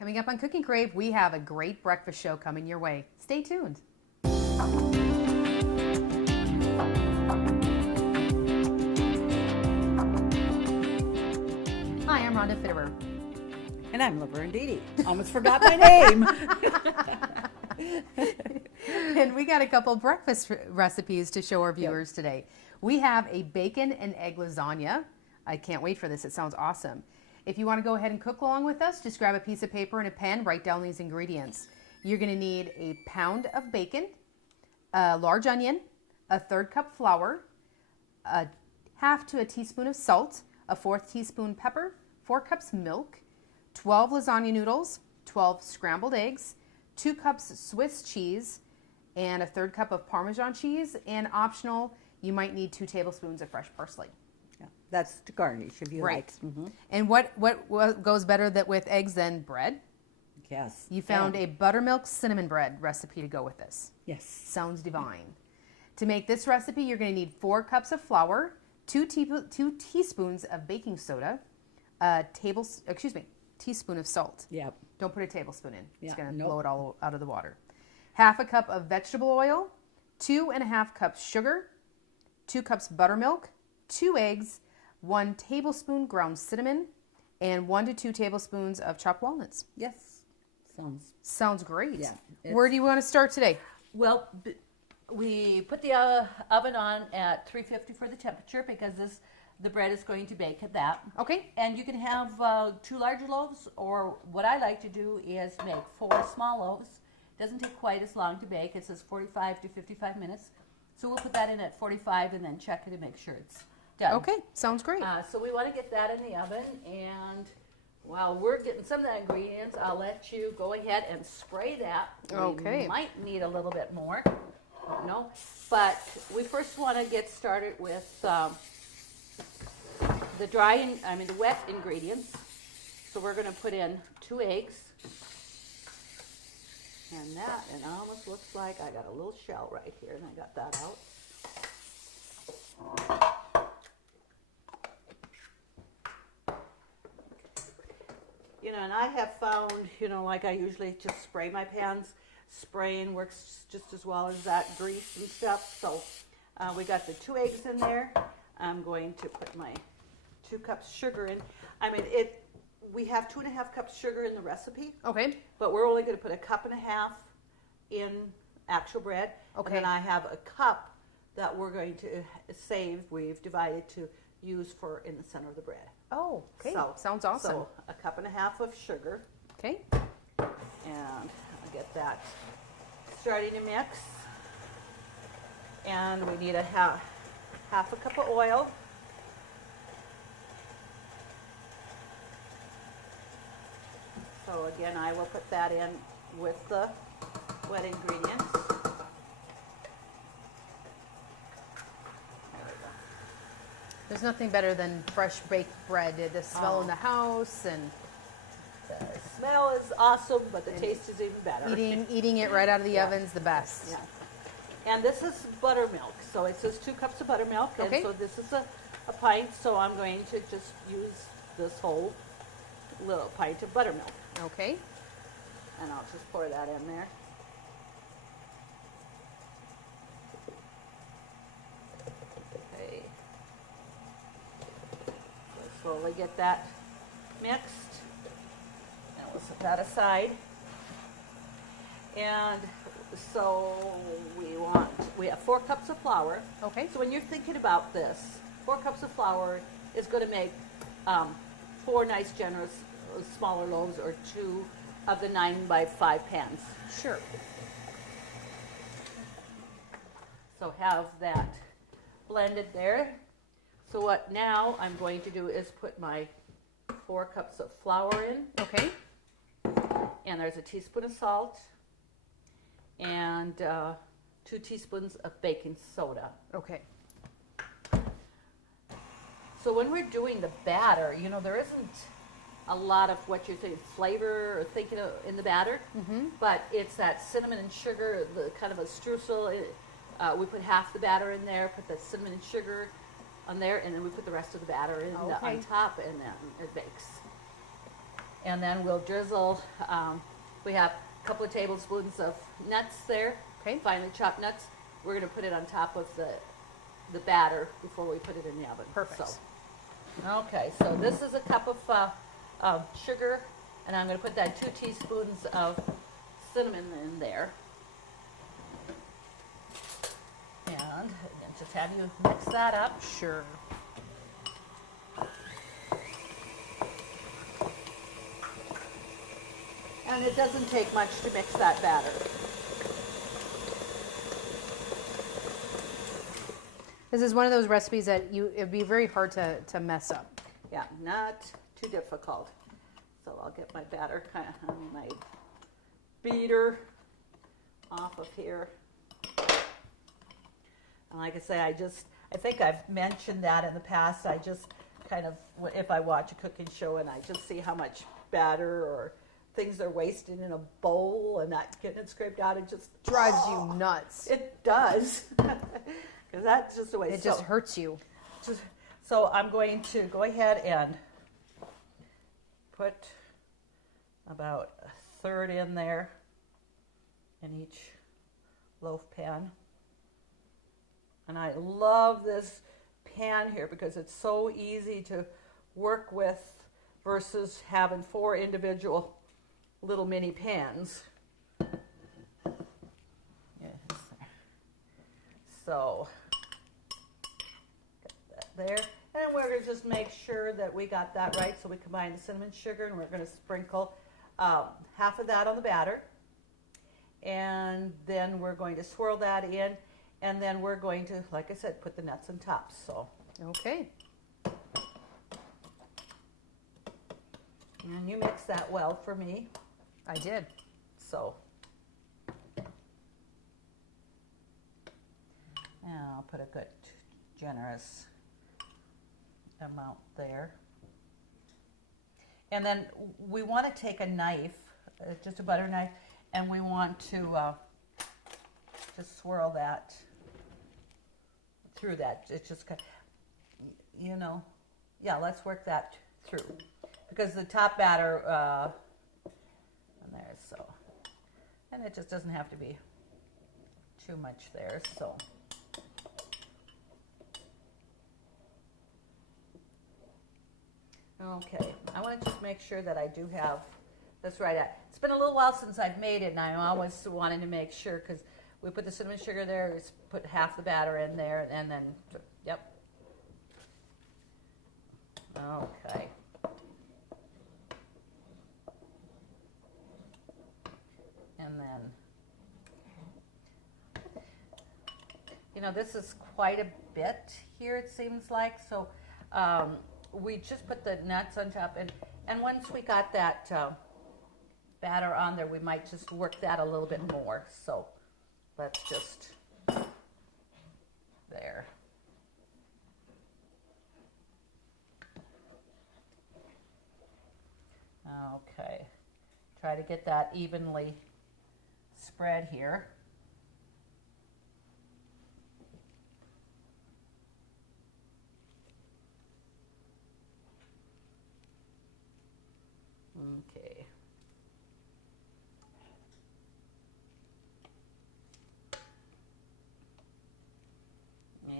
Coming up on Cooking Crave, we have a great breakfast show coming your way. Stay tuned. Hi, I'm Rhonda Fitterer. And I'm Laverne Dede. Almost forgot my name. And we got a couple breakfast recipes to show our viewers today. We have a bacon and egg lasagna. I can't wait for this. It sounds awesome. If you want to go ahead and cook along with us, just grab a piece of paper and a pen, write down these ingredients. You're going to need a pound of bacon, a large onion, a 1/3 cup flour, a half to a teaspoon of salt, a 1/4 teaspoon pepper, 4 cups milk, 12 lasagna noodles, 12 scrambled eggs, 2 cups Swiss cheese, and a 1/3 cup of Parmesan cheese, and optional, you might need 2 tablespoons of fresh parsley. Yeah, that's to garnish if you like. Mm-hmm. And what goes better with eggs than bread? Yes. You found a buttermilk cinnamon bread recipe to go with this. Yes. Sounds divine. To make this recipe, you're going to need 4 cups of flour, 2 teaspoons of baking soda, a teaspoon of salt. Yep. Don't put a tablespoon in. It's Yeah, going to blow it all out of the water. Half a cup of vegetable oil, 2.5 cups sugar, 2 cups buttermilk, 2 eggs, 1 tablespoon ground cinnamon, and 1 to 2 tablespoons of chopped walnuts. Yes. Sounds great. Yeah. Where do you want to start today? Well, we put the oven on at 350 for the temperature because the bread is going to bake at that. Okay. And you can have 2 large loaves, or what I like to do is make 4 small loaves. Doesn't take quite as long to bake. It says 45 to 55 minutes. So we'll put that in at 45 and then check it and make sure it's done. Okay, sounds great. So we want to get that in the oven, and while we're getting some of the ingredients, I'll let you go ahead and spray that. Okay. We might need a little bit more. Don't know. But we first want to get started with the wet ingredients. So we're going to put in 2 eggs. And it almost looks like I got a little shell right here, and I got that out. And I have found, like I usually just spray my pans. Spraying works just as well as that grease and stuff. So we got the 2 eggs in there. I'm going to put my 2 cups sugar in. We have 2.5 cups sugar in the recipe. Okay. But we're only going to put 1.5 cups in actual bread. Okay. And then I have a cup that we're going to save. We've divided to use for in the center of the bread. Oh, okay. Sounds awesome. So 1.5 cups of sugar. Okay. And I'll get that starting to mix. And we need half a cup of oil. So again, I will put that in with the wet ingredients. There's nothing better than fresh baked bread. The smell in the house and The smell is awesome, but the taste is even better. eating it right out of the oven's the best. Yeah. And this is buttermilk. So it says 2 cups of buttermilk. Okay. And so this is a pint. So I'm going to just use this whole little pint of buttermilk. Okay. And I'll just pour that in there. Okay. We'll slowly get that mixed. And we'll set that aside. And so we have 4 cups of flour. Okay. So when you're thinking about this, 4 cups of flour is going to make 4 nice, generous, smaller loaves, or 2 of the 9x5 pans. Sure. So have that blended there. So what now I'm going to do is put my 4 cups of flour in. Okay. And there's a teaspoon of salt and 2 teaspoons of baking soda. Okay. So when we're doing the batter, there isn't a lot of what you're thinking flavor or thinking of in the batter, but it's that cinnamon and sugar, the kind of a streusel. We put half the batter in there, put the cinnamon and sugar on there, and then we put the rest of the batter in on top, and then it bakes. And then we'll drizzle, we have a couple of tablespoons of nuts there, Okay. finely chopped nuts. We're going to put it on top of the batter before we put it in the oven. Perfect. So, okay, so this is a cup of sugar, and I'm going to put that 2 teaspoons of cinnamon in there. And just have you mix that up. Sure. And it doesn't take much to mix that batter. This is one of those recipes that it'd be very hard to mess up. Yeah, not too difficult. So I'll get my batter kind of on my beater off of here. And like I say, I think I've mentioned that in the past. I just kind of, if I watch a cooking show and I just see how much batter or things are wasted in a bowl and not getting it scraped out, it just Drives you nuts. It does. Because that's just a waste. It just hurts you. So I'm going to go ahead and put about a third in there in each loaf pan. And I love this pan here because it's so easy to work with versus having 4 individual little mini pans. So, got that there. And we're going to just make sure that we got that right. So we combine the cinnamon sugar, and we're going to sprinkle half of that on the batter. And then we're going to swirl that in. And then we're going to, like I said, put the nuts on top. So, Okay. and you mix that well for me. I did. So, and I'll put a good, generous amount there. And then we want to take a knife, just a butter knife, and we want to just swirl that through that. It's just kind of, you know, yeah, let's work that through. Because the top batter, and there, so, and it just doesn't have to be too much there, so. Okay, I want to just make sure that I do have this right at. It's been a little while since I've made it, and I always wanted to make sure, because we put the cinnamon sugar there, we put half the batter in there, and then, yep. Okay. And then, you know, this is quite a bit here, it seems like, so we just put the nuts on top, and once we got that batter on there, we might just work that a little bit more, so let's just, there. Okay, try to get that evenly spread here. Okay.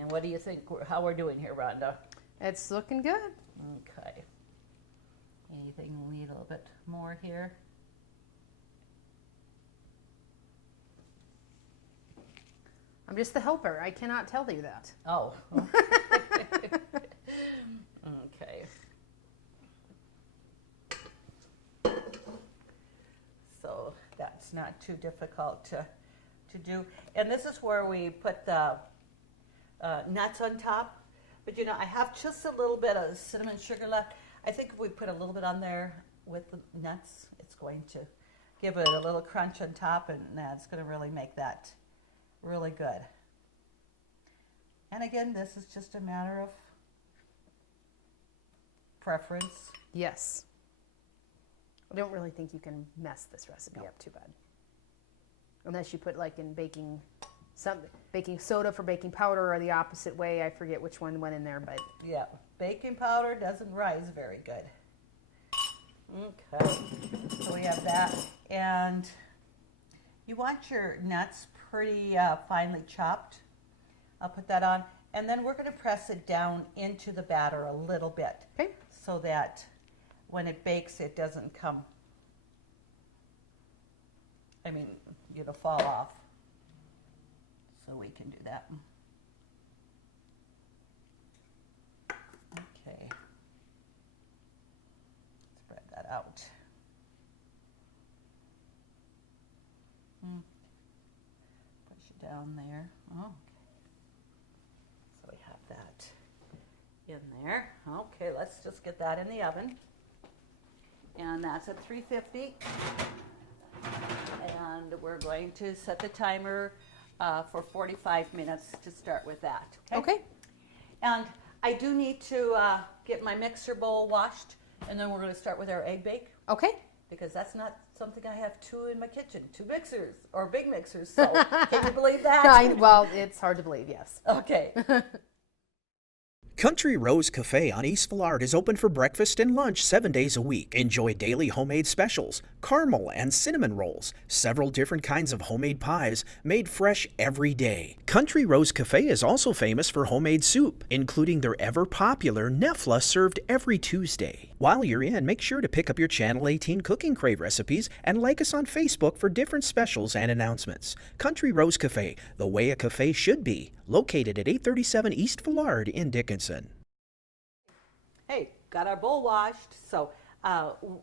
And what do you think, how we're doing here, Rhonda? It's looking good. Okay. Anything we need a little bit more here? I'm just the helper. I cannot tell you that. Oh. Okay. So that's not too difficult to do. And this is where we put the nuts on top. But you know, I have just a little bit of cinnamon sugar left. I think if we put a little bit on there with the nuts, it's going to give it a little crunch on top, and that's going to really make that really good. And again, this is just a matter of preference. Yes. I don't really think you can mess this recipe up too bad. Unless you put like in baking soda for baking powder, or the opposite way. I forget which one went in there, but Yeah, baking powder doesn't rise very good. Okay, so we have that, and you want your nuts pretty finely chopped. I'll put that on, and then we're going to press it down into the batter a little bit, Okay. so that when it bakes, it doesn't come, fall off. So we can do that. Okay. Spread that out. Push it down there. Oh, okay. So we have that in there. Okay, let's just get that in the oven. And that's at 350. And we're going to set the timer for 45 minutes to start with that. Okay. And I do need to get my mixer bowl washed, and then we're going to start with our egg bake, Okay. because that's not something I have two in my kitchen, two mixers or big mixers. So can you believe that? Well, it's hard to believe, yes. Okay. Country Rose Cafe on East Villard is open for breakfast and lunch 7 days a week. Enjoy daily homemade specials, caramel and cinnamon rolls, several different kinds of homemade pies made fresh every day. Country Rose Cafe is also famous for homemade soup, including their ever-popular Nefla served every Tuesday. While you're in, make sure to pick up your Channel 18 Cooking Crave recipes and like us on Facebook for different specials and announcements. Country Rose Cafe, the way a cafe should be, located at 837 East Villard in Dickinson. Hey, got our bowl washed, so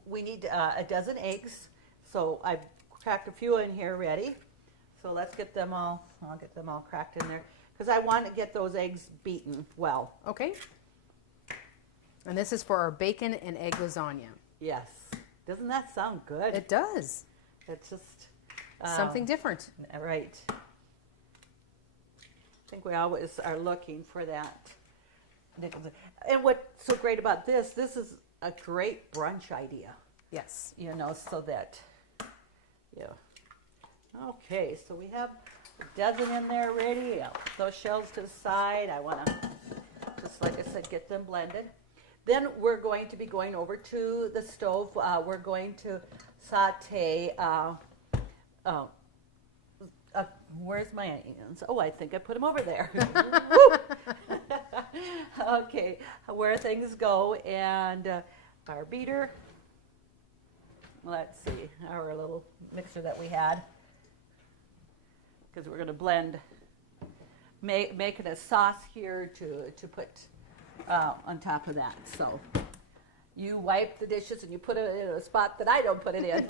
we need a dozen eggs. So I've cracked a few in here ready. So let's get them all, I'll get them all cracked in there, because I want to get those eggs beaten well. Okay. And this is for our bacon and egg lasagna. Yes. Doesn't that sound good? It does. It's just... Something different. Right. I think we always are looking for that. And what's so great about this is a great brunch idea, Yes. so that, Okay, so we have a dozen in there ready. I'll put those shells to the side. I want to, just like I said, get them blended. Then we're going to be going over to the stove. We're going to saute, where's my onions? Oh, I think I put them over there. Okay, where things go, and our beater. Let's see, our little mixer that we had, because we're going to blend, making a sauce here to put on top of that. So you wipe the dishes and you put it in a spot that I don't put it in.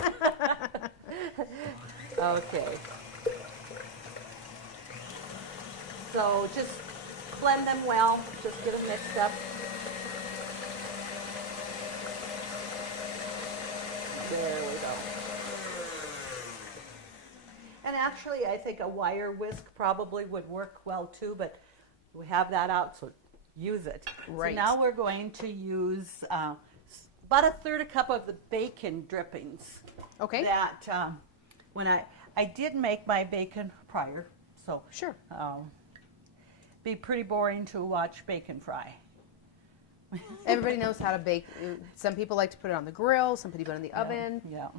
Okay. So just blend them well, just get them mixed up. There we go. And actually, I think a wire whisk probably would work well too, but we have that out, so use it. Right. So now we're going to use about a third a cup of the bacon drippings. Okay. That when I did make my bacon prior, so Sure. be pretty boring to watch bacon fry. Everybody knows how to bake. Some people like to put it on the grill. Some people put it in the oven. Yeah.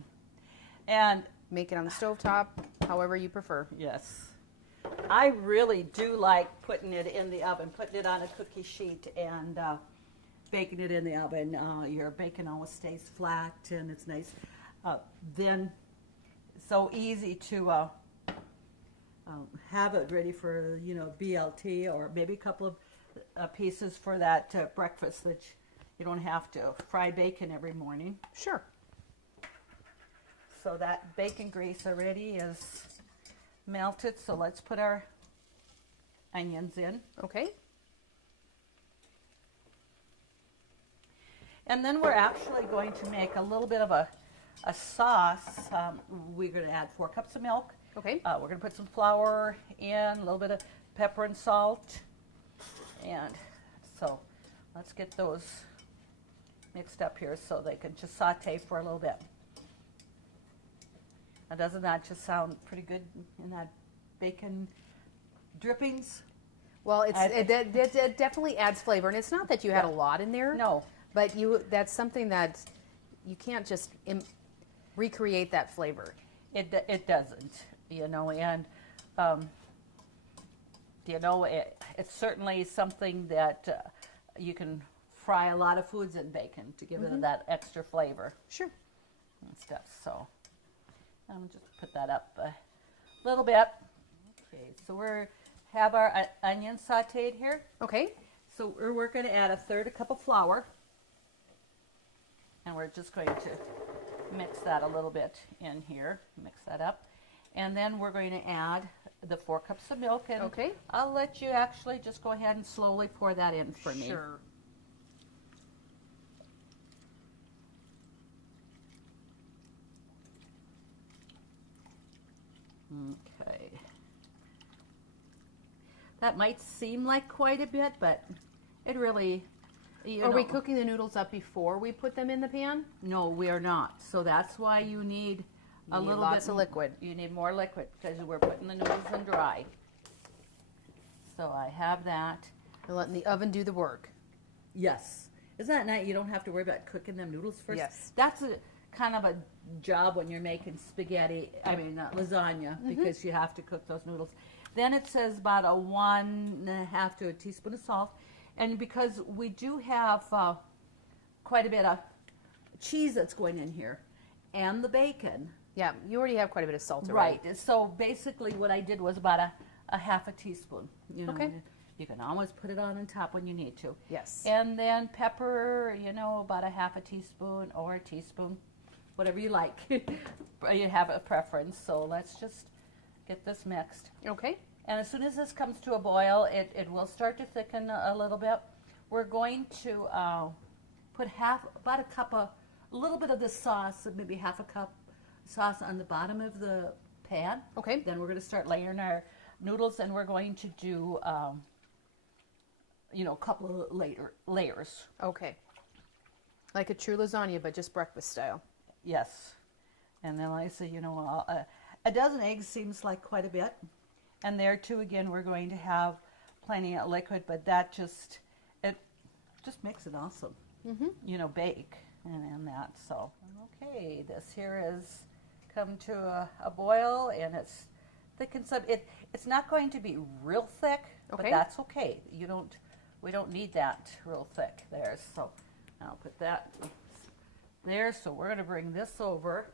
And Make it on the stovetop, however you prefer. yes, I really do like putting it in the oven, putting it on a cookie sheet and baking it in the oven. Your bacon always stays flat and it's nice. Then so easy to have it ready for, BLT, or maybe a couple of pieces for that breakfast that you don't have to fry bacon every morning. Sure. So that bacon grease already is melted, so let's put our onions in. Okay. And then we're actually going to make a little bit of a sauce. We're going to add 4 cups of milk. Okay. We're going to put some flour in, a little bit of pepper and salt. And so let's get those mixed up here so they can just saute for a little bit. Now, doesn't that just sound pretty good in that bacon drippings? Well, it definitely adds flavor, and it's not that you had a lot in there. No. But that's something that you can't just recreate that flavor. It doesn't, and it's certainly something that you can fry a lot of foods in bacon to give it that extra flavor Sure. and stuff. So I'm just put that up a little bit. Okay, so we have our onion sauteed here. Okay. So we're going to add a third cup of flour, and we're just going to mix that a little bit in here. Mix that up, and then we're going to add the 4 cups of milk. And Okay. I'll let you actually just go ahead and slowly pour that in for me. Sure. Okay. That might seem like quite a bit, but it really. Are we cooking the noodles up before we put them in the pan? No, we are not. So that's why you need a little lots bit of liquid. You need more liquid because we're putting the noodles in dry. So I have that. We're letting the oven do the work. Yes. Isn't that nice? You don't have to worry about cooking them noodles first. Yes. That's a kind of a job when you're making spaghetti, lasagna, because you have to cook those noodles. Then it says about a 1.5 to a teaspoon of salt. And because we do have quite a bit of cheese that's going in here and the bacon. Yeah, you already have quite a bit of salt Right. already. So basically what I did was about a half a teaspoon. Okay. You can always put it on top when you need to. Yes. And then pepper, about a half a teaspoon or a teaspoon, whatever you like. You have a preference. So let's just get this mixed. Okay. And as soon as this comes to a boil, it will start to thicken a little bit. We're going to put about a little bit of the sauce, maybe half a cup sauce on the bottom of the pan. Okay. Then we're going to start layering our noodles, and we're going to do, a couple of layers. Okay. Like a true lasagna, but just breakfast style. Yes. And then like I say, a dozen eggs seems like quite a bit. And there too, again, we're going to have plenty of liquid, but it just makes it awesome. Bake and that. So, okay, this here is come to a boil, and it's thickens up. It's not going to be real thick, but Okay. that's okay. We don't need that real thick there. So I'll put that there. So we're going to bring this over,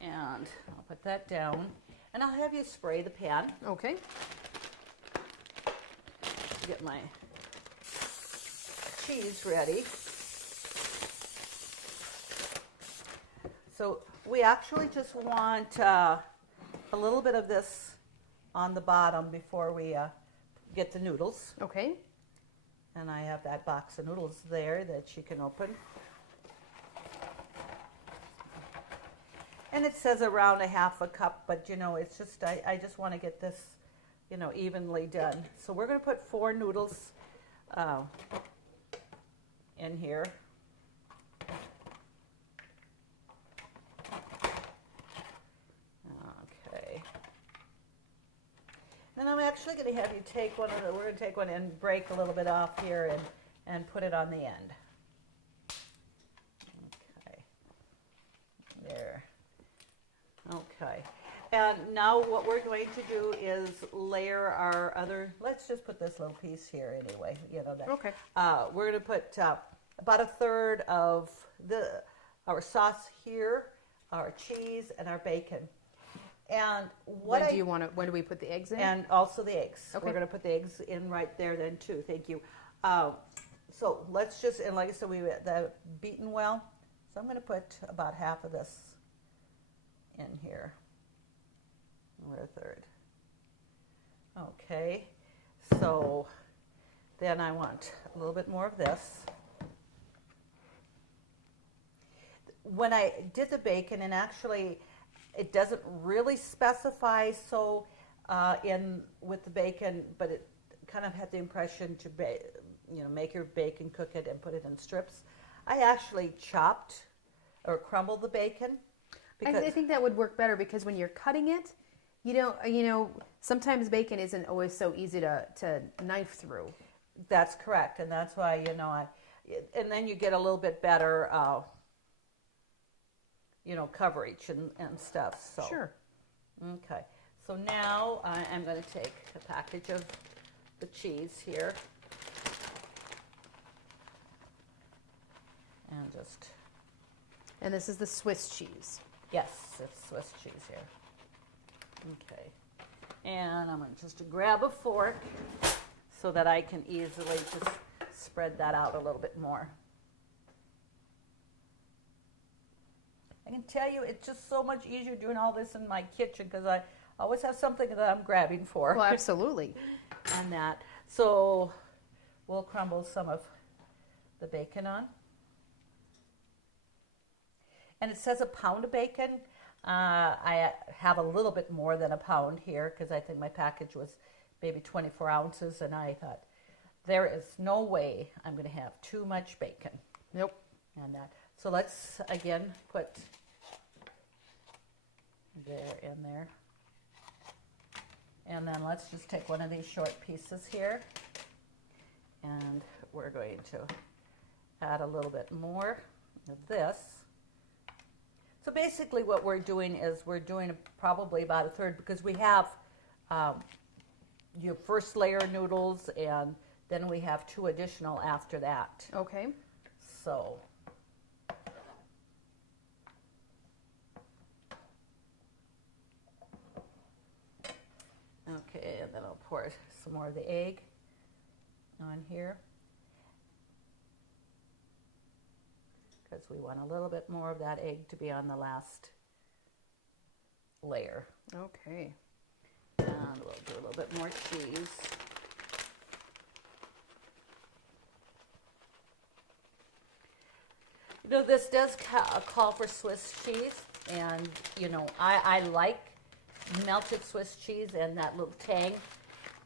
and I'll put that down. And I'll have you spray the pan. Okay. Get my cheese ready. So we actually just want a little bit of this on the bottom before we get the noodles. Okay. And I have that box of noodles there that you can open. And it says around a half a cup, but it's just, I just want to get this, evenly done. So we're going to put 4 noodles in here. Okay. Then I'm actually going to have you take we're going to take one and break a little bit off here and put it on the end. Okay. There. Okay, and now what we're going to do is layer our other, let's just put this little piece here anyway, that. Okay. We're going to put about a third of our sauce here, our cheese, and our bacon. And When do we put the eggs in? and also the eggs. Okay. We're going to put the eggs in right there then too. Thank you. So let's just, and like I said, the beaten well. So I'm going to put about half of this in here. We're a third. Okay. So then I want a little bit more of this. When I did the bacon, and actually it doesn't really specify with the bacon, but it kind of had the impression to make your bacon, cook it, and put it in strips. I actually chopped or crumbled the bacon. I think that would work better because when you're cutting it, sometimes bacon isn't always so easy to knife through. That's correct, and that's why and then you get a little bit better coverage and stuff. So Sure. Okay, so now I'm going to take a package of the cheese here and just, And this is the Swiss cheese. yes, it's Swiss cheese here. Okay, and I'm going to just grab a fork so that I can easily just spread that out a little bit more. I can tell you it's just so much easier doing all this in my kitchen because I always have something that I'm grabbing for. Well, absolutely. And that. So we'll crumble some of the bacon on. And it says a pound of bacon. I have a little bit more than a pound here because I think my package was maybe 24 ounces. And I thought, there is no way I'm going to have too much bacon. Nope. And that. So let's, again, put there in there. And then let's just take one of these short pieces here. And we're going to add a little bit more of this. So basically what we're doing is we're doing probably about a third because we have your first layer of noodles and then we have 2 additional after that. Okay. So okay, and then I'll pour some more of the egg on here because we want a little bit more of that egg to be on the last layer. Okay. And we'll do a little bit more cheese. This does call for Swiss cheese, and I like melted Swiss cheese and that little tang.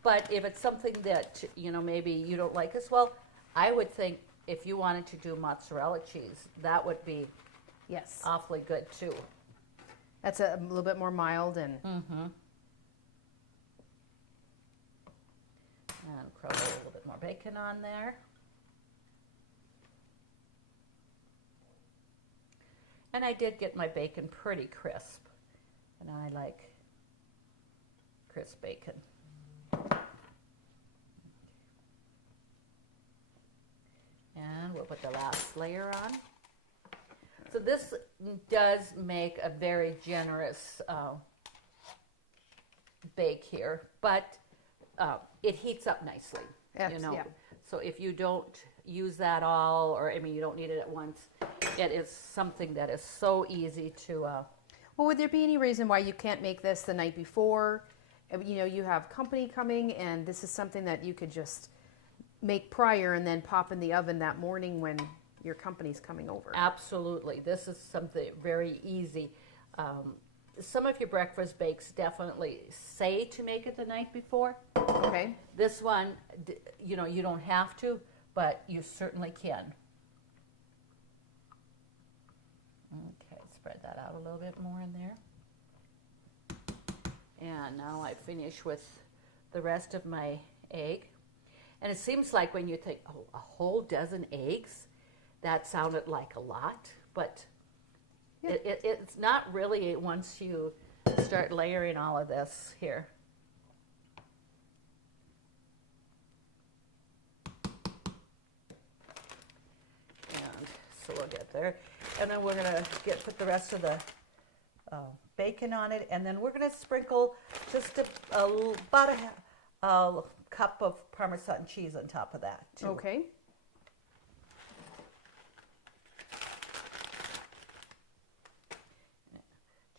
But if it's something that maybe you don't like as well, I would think if you wanted to do mozzarella cheese, that would be Yes. awfully good too. That's a little bit more mild and And crumble a little bit more bacon on there. And I did get my bacon pretty crisp, and I like crisp bacon. And we'll put the last layer on. So this does make a very generous bake here, but it heats up nicely, Yeah. So if you don't use that all, or you don't need it at once, it is something that is so easy to. Well, would there be any reason why you can't make this the night before? You have company coming, and this is something that you could just make prior and then pop in the oven that morning when your company's coming over. Absolutely, this is something very easy. Some of your breakfast bakes definitely say to make it the night before. Okay. This one, you don't have to, but you certainly can. Okay, spread that out a little bit more in there. And now I finish with the rest of my egg. And it seems like when you think, oh, a whole dozen eggs, that sounded like a lot, but Yeah. it's not really once you start layering all of this here. And so we'll get there. And then we're going to put the rest of the bacon on it. And then we're going to sprinkle just about a cup of Parmesan cheese on top of that, too. Okay.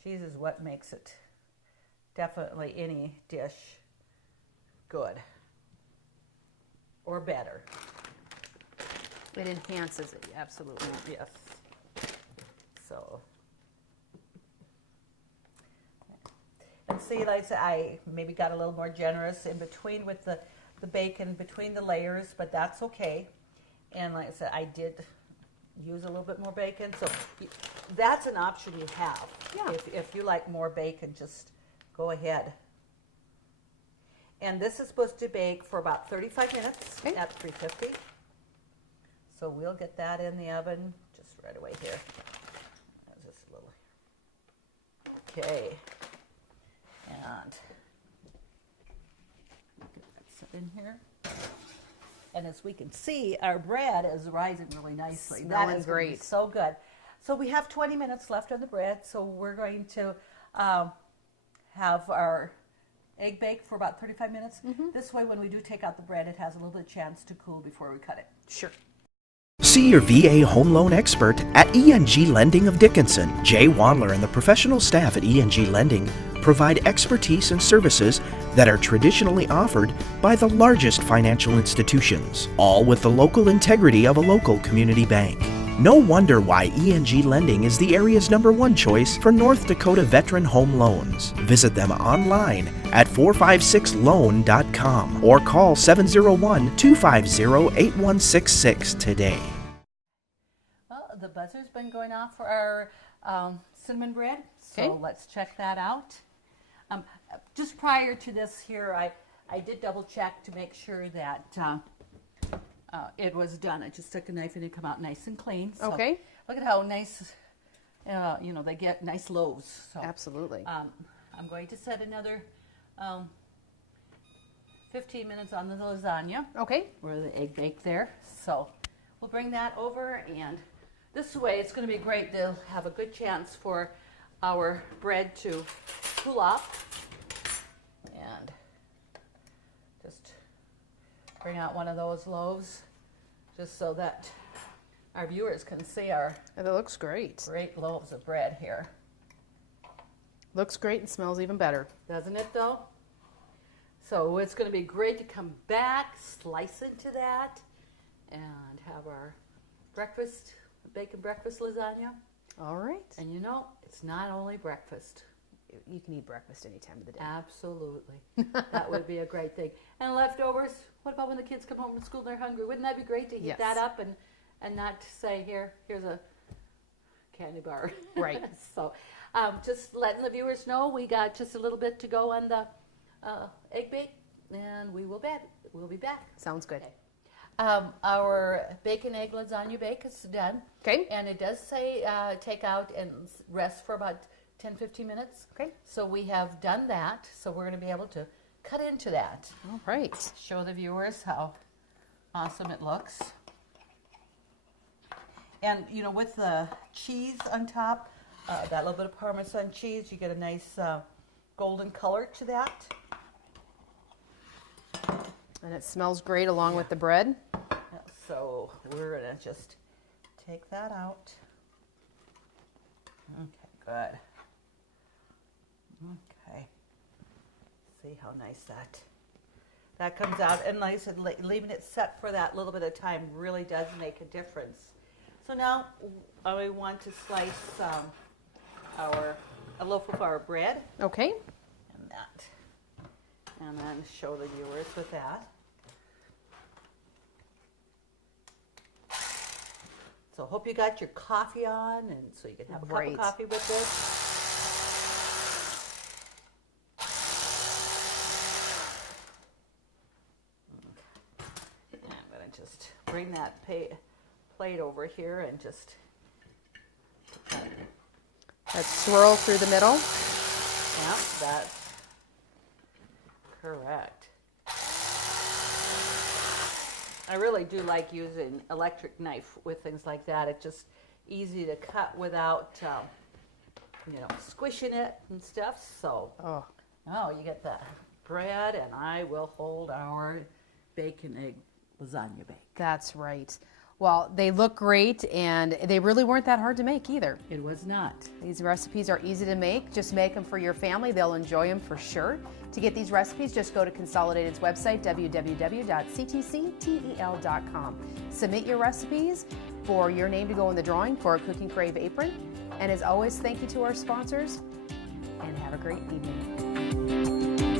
Cheese is what makes it definitely any dish good or better. It enhances it, absolutely. Yes. So, and see, like I said, I maybe got a little more generous in between with the bacon between the layers, but that's okay. And like I said, I did use a little bit more bacon, so that's an option you have. Yeah. If you like more bacon, just go ahead. And this is supposed to bake for about 35 minutes Okay. at 350. So we'll get that in the oven just right away here. Just a little. Okay. And get that set in here. And as we can see, our bread is rising really nicely. Smelling That is gonna be great. so good. So we have 20 minutes left on the bread, so we're going to have our egg bake for about 35 minutes. This way, when we do take out the bread, it has a little bit of chance to cool before we cut it. Sure. See your VA home loan expert at ENG Lending of Dickinson. Jay Wandler and the professional staff at ENG Lending provide expertise and services that are traditionally offered by the largest financial institutions, all with the local integrity of a local community bank. No wonder why ENG Lending is the area's #1 choice for North Dakota veteran home loans. Visit them online at 456loan.com or call 701-250-8166 today. Well, the buzzer's been going off for our cinnamon bread, so Okay. let's check that out. Just prior to this here, I did double check to make sure that it was done. I just took a knife and it come out nice and clean. So Okay. Look at how nice, they get nice loaves. So, Absolutely. I'm going to set another 15 minutes on the lasagna. Okay. Or the egg bake there. So we'll bring that over, and this way it's going to be great. They'll have a good chance for our bread to cool off. And just bring out one of those loaves just so that our viewers can see our That looks great. great loaves of bread here. Looks great and smells even better. Doesn't it though? So it's going to be great to come back, slice into that, and have our breakfast, bacon breakfast lasagna. All right. And it's not only breakfast. You can eat breakfast any time of the day. Absolutely. That would be a great thing. And leftovers, what about when the kids come home from school and they're hungry? Wouldn't that be great to heat Yes. that up and not say, here's a candy bar. Right. So just letting the viewers know we got just a little bit to go on the egg bake, and we'll be back. Sounds good. Okay. Our bacon egg lasagna bake is done. Okay. And it does say take out and rest for about 10-15 minutes. Okay. So we have done that. So we're going to be able to cut into that. All right. Show the viewers how awesome it looks. And with the cheese on top, that little bit of Parmesan cheese, you get a nice golden color to that. And it smells great along with the bread. So we're going to just take that out. Okay, good. Okay. See how nice that comes out. And like I said, leaving it set for that little bit of time really does make a difference. So now I want to slice a loaf of our bread Okay. and then show the viewers with that. So hope you got your coffee on, and so you can have a cup Right. of coffee with this. I'm going to just bring that plate over here and just That swirl through the middle. yeah, that's correct. I really do like using electric knife with things like that. It's just easy to cut without, squishing it and stuff. So, Oh, you get the bread, and I will hold our bacon egg lasagna bake. that's right. Well, they look great, and they really weren't that hard to make either. It was not. These recipes are easy to make. Just make them for your family. They'll enjoy them for sure. To get these recipes, just go to Consolidated's website, www.ctctel.com. Submit your recipes for your name to go in the drawing for a Cooking Crave apron. And as always, thank you to our sponsors, and have a great evening.